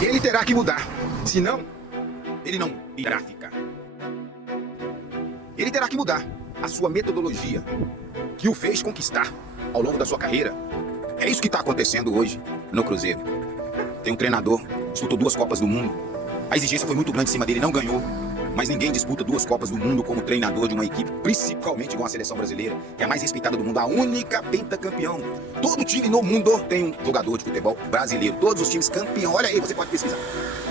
Ele terá que mudar, senão ele não irá ficar. Ele terá que mudar a sua metodologia, que o fez conquistar ao longo da sua carreira. É isso que está acontecendo hoje no Cruzeiro. Tem um treinador, disputou 2 Copas do Mundo. A exigência foi muito grande em cima dele, não ganhou. Mas ninguém disputa 2 Copas do Mundo como treinador de uma equipe, principalmente igual a seleção brasileira, que é a mais respeitada do mundo, a única pentacampeão. Todo time no mundo tem um jogador de futebol brasileiro. Todos os times campeão, olha aí, você pode pesquisar.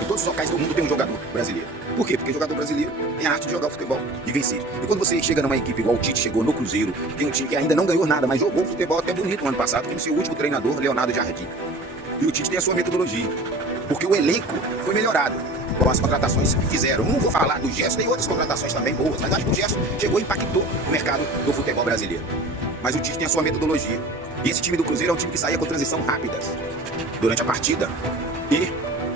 Em todos os locais do mundo tem um jogador brasileiro. Por quê? Porque o jogador brasileiro tem a arte de jogar o futebol e vencer. E quando você chega numa equipe igual o Tite chegou no Cruzeiro, tem um time que ainda não ganhou nada, mas jogou futebol até bonito no ano passado, com o seu último treinador, Leonardo Jardim. E o Tite tem a sua metodologia, porque o elenco foi melhorado com as contratações que fizeram. Não vou falar do Gerson, tem outras contratações também boas, mas acho que o Gerson chegou e impactou o mercado do futebol brasileiro. Mas o Tite tem a sua metodologia. E esse time do Cruzeiro é um time que saía com transição rápidas durante a partida. E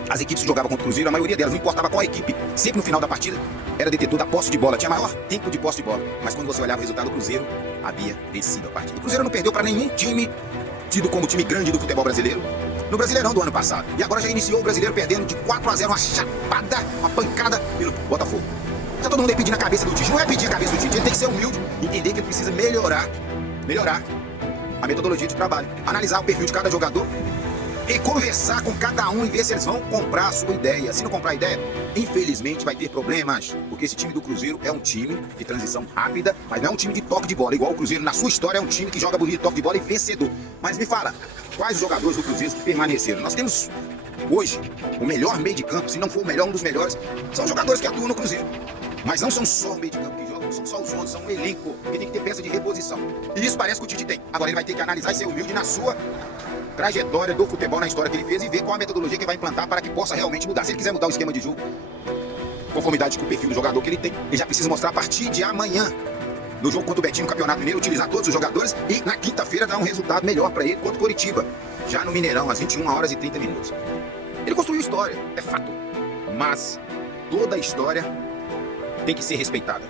as equipes que jogavam contra o Cruzeiro, a maioria delas, não importava qual equipe, sempre no final da partida era detetor da posse de bola, tinha maior tempo de posse de bola. Mas quando você olhava o resultado do Cruzeiro, havia vencido a partida. O Cruzeiro não perdeu para nenhum time tido como time grande do futebol brasileiro no Brasileirão do ano passado. E agora já iniciou o Brasileiro perdendo de 4-0, uma chapada, uma pancada pelo Botafogo. Tá todo mundo aí pedindo a cabeça do Tite. Não é pedir a cabeça do Tite, ele tem que ser humilde, entender que ele precisa melhorar a metodologia de trabalho, analisar o perfil de cada jogador e conversar com cada um e ver se eles vão comprar a sua ideia. Se não comprar a ideia, infelizmente vai ter problemas, porque esse time do Cruzeiro é um time de transição rápida, mas não é um time de toque de bola, igual o Cruzeiro na sua história é um time que joga bonito, toque de bola e vencedor. Mas me fala, quais os jogadores do Cruzeiro que permaneceram? Nós temos hoje o melhor meio de campo, se não for o melhor, um dos melhores, são os jogadores que atuam no Cruzeiro. Mas não são só o meio de campo que jogam, são só os 11, são um elenco que tem que ter peça de reposição. E isso parece que o Tite tem. Agora ele vai ter que analisar e ser humilde na sua trajetória do futebol, na história que ele fez, e ver qual a metodologia que ele vai implantar para que possa realmente mudar. Se ele quiser mudar o esquema de jogo, conformidade com o perfil do jogador que ele tem, ele já precisa mostrar a partir de amanhã, no jogo contra o Betinho no Campeonato Mineiro, utilizar todos os jogadores e na quinta-feira dar um resultado melhor para ele contra o Coritiba, já no Mineirão, às 21h30. Ele construiu história, é fato, mas toda a história tem que ser respeitada.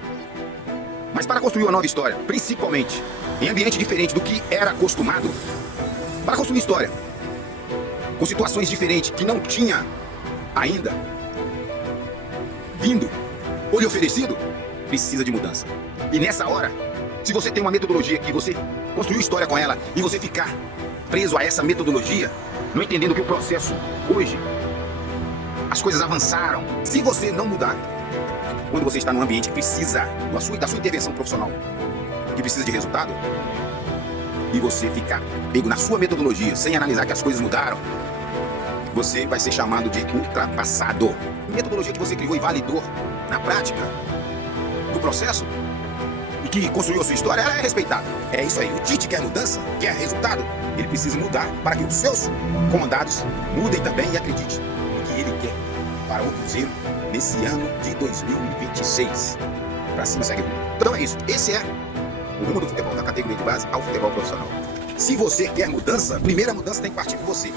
Mas para construir uma nova história, principalmente em ambiente diferente do que era acostumado, para construir história, com situações diferentes que não tinha ainda vindo ou lhe oferecido, precisa de mudança. E nessa hora, se você tem uma metodologia que você construiu história com ela e você ficar preso a essa metodologia, não entendendo que o processo hoje, as coisas avançaram. Se você não mudar, quando você está num ambiente que precisa da sua intervenção profissional, que precisa de resultado, e você ficar pego na sua metodologia, sem analisar que as coisas mudaram, você vai ser chamado de ultrapassado. A metodologia que você criou e validou na prática do processo e que construiu a sua história, ela é respeitada. É isso aí. O Tite quer mudança, quer resultado, ele precisa mudar para que os seus comandados mudem também e acreditem no que ele quer para o Cruzeiro nesse ano de 2026. Para cima segue o rumo. Então é isso. Esse é o rumo do futebol, da categoria de base ao futebol profissional. Se você quer mudança, a primeira mudança tem que partir de você.